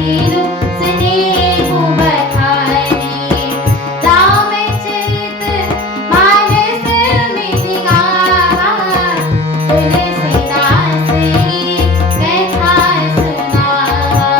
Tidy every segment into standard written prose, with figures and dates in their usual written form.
लीलो स्नेह बखानी। रामचरित मानस में गावा, तुलसीदास की कथा सुनावा।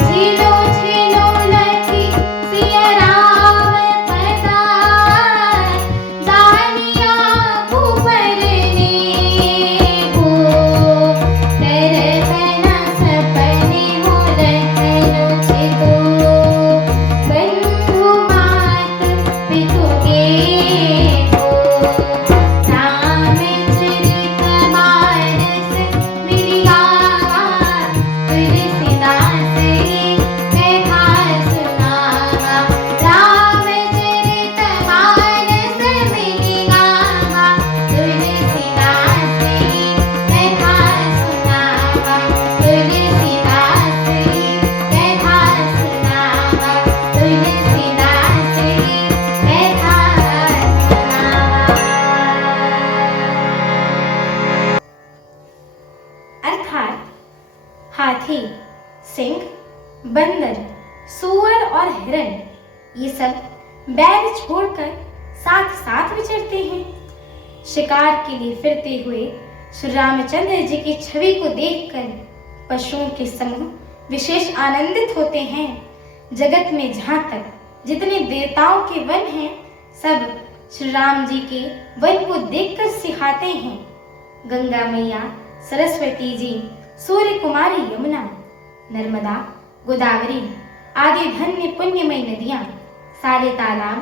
झिलो झिलो लखी सिया राम पधार, जानिया भूपरने हो। दर्शन सपने हो लखन चितो, बंधु मात पितु के हो। रामचरित मानस में गावा, तुलसीदास की कथा सुनावा। रामचरित मानस में गावा, तुलसीदास की कथा सुनावा। तुलसीदास की कथा सुनावा। तुलसीदास की कथा सुनावा। अर्थात हाथी, सिंह, बंदर, सूअर और हिरण ये सब बैल छोड़कर साथ साथ विचरते हैं। शिकार के लिए फिरते हुए श्री रामचंद्र जी की छवि को देखकर पशुओं के समूह विशेष आनंदित होते हैं। जगत में जहाँ तक जितने देवताओं के वन हैं, सब श्री राम जी के वन को देखकर सिहाते हैं। गंगा मैया, सरस्वती जी, सूर्य कुमारी यमुना, नर्मदा, गोदावरी आदि धन्य पुण्यमय नदियां, सारे तालाब,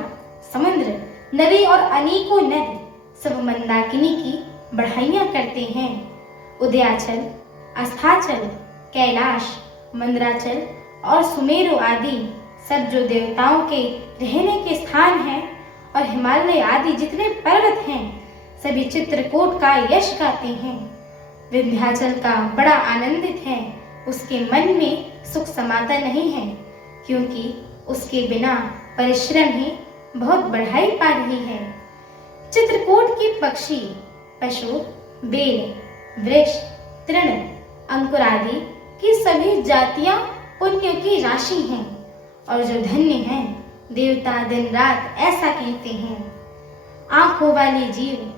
समुद्र, नदी और अनेकों नद सब मंदाकिनी की बढ़ाइयां करते हैं। उदयाचल, अस्ताचल, कैलाश, मंदराचल और सुमेरु आदि सब जो देवताओं के रहने के स्थान हैं, और हिमालय आदि जितने पर्वत हैं, सभी चित्रकूट का यश गाते हैं। विंध्याचल का बड़ा आनंदित है, उसके मन में सुख समाता नहीं है, क्योंकि उसके बिना परिश्रम ही बहुत बढ़ाई पा रही है। चित्रकूट के पक्षी, पशु, बेल, वृक्ष, तृण, अंकुर आदि की सभी जातियां पुण्य की राशि हैं, और जो धन्य हैं, देवता दिन रात ऐसा कहते हैं। आंखों वाले जीव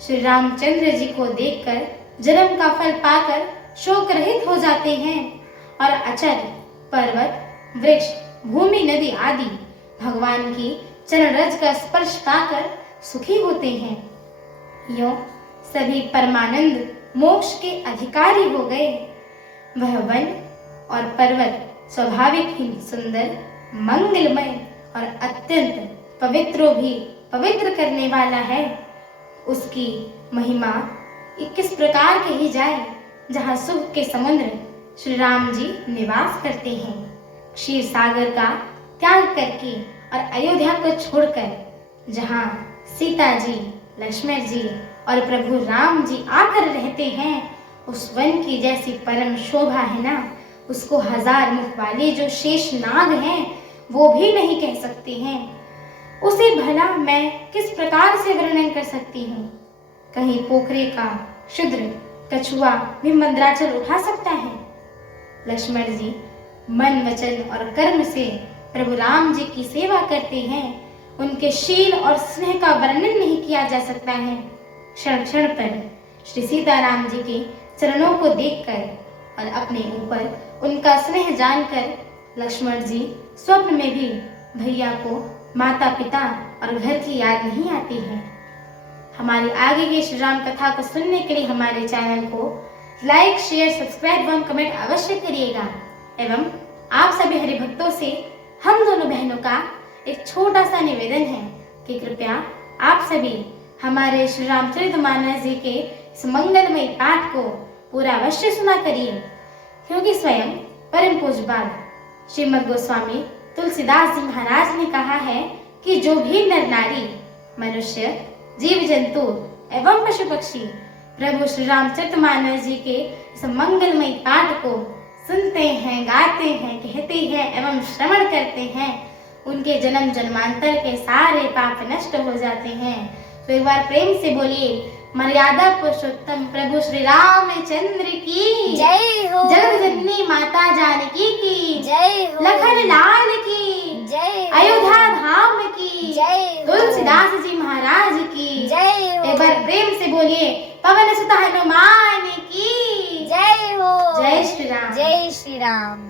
श्री रामचंद्र जी को देखकर जन्म का फल पाकर शोक रहित हो जाते हैं, और अचल, पर्वत, वृक्ष, भूमि, नदी आदि भगवान की चरण रज का स्पर्श पाकर सुखी होते हैं। यों सभी परमानंद मोक्ष के अधिकारी हो गए। वह वन और पर्वत स्वाभाविक ही सुंदर, मंगलमय और अत्यंत पवित्रों भी पवित्र करने वाला है। उसकी महिमा किस प्रकार कही जाए, जहाँ सुख के समुद्र श्री राम जी निवास करते हैं। क्षीर सागर का त्याग करके और अयोध्या को छोड़कर जहाँ सीता जी, लक्ष्मण जी और प्रभु राम जी आकर रहते हैं, उस वन की जैसी परम शोभा है ना, उसको हजार मुख वाले जो शेष नाग हैं वो भी नहीं कह सकते हैं। उसे भला मैं किस प्रकार से वर्णन कर सकती हूँ। कहीं पोखरे का क्षुद्र कछुआ भी मंदराचल उठा सकता है। लक्ष्मण जी मन, वचन और कर्म से प्रभु राम जी की सेवा करते हैं। उनके शील और स्नेह का वर्णन नहीं किया जा सकता है। क्षण क्षण पर श्री सीताराम जी के चरणों को देखकर और अपने ऊपर उनका स्नेह जानकर लक्ष्मण जी स्वप्न में भी भैया को माता पिता और घर की याद नहीं आती है। हमारी आगे की श्री राम कथा को सुनने के लिए हमारे चैनल को लाइक, शेयर, सब्सक्राइब एवं कमेंट अवश्य करिएगा। एवं आप सभी हरि भक्तों से हम दोनों बहनों का एक छोटा सा निवेदन है कि कृपया आप सभी हमारे श्री रामचरितमानस जी के इस मंगलमय पाठ को पूरा अवश्य सुना करिए, क्योंकि स्वयं परम पूज्यपाद श्रीमद् गोस्वामी तुलसीदास जी महाराज ने कहा है कि जो भी नर नारी, मनुष्य, जीव जंतु एवं पशु पक्षी प्रभु श्री रामचरितमानस जी के इस मंगलमय पाठ को सुनते हैं, गाते हैं, कहते हैं एवं श्रवण करते हैं, उनके जन्म जन्मांतर के सारे पाप नष्ट हो जाते हैं। तो एक बार प्रेम से बोलिए, मर्यादा पुरुषोत्तम प्रभु श्री रामचंद्र की जय हो। जगत जननी माता जानकी की जय हो। लखन लाल की जय हो। अयोध्या धाम की जय हो। तुलसीदास जी महाराज की जय हो। एक बार प्रेम से बोलिए, पवन सुत हनुमान की जय हो। जय श्री राम। जय श्री राम।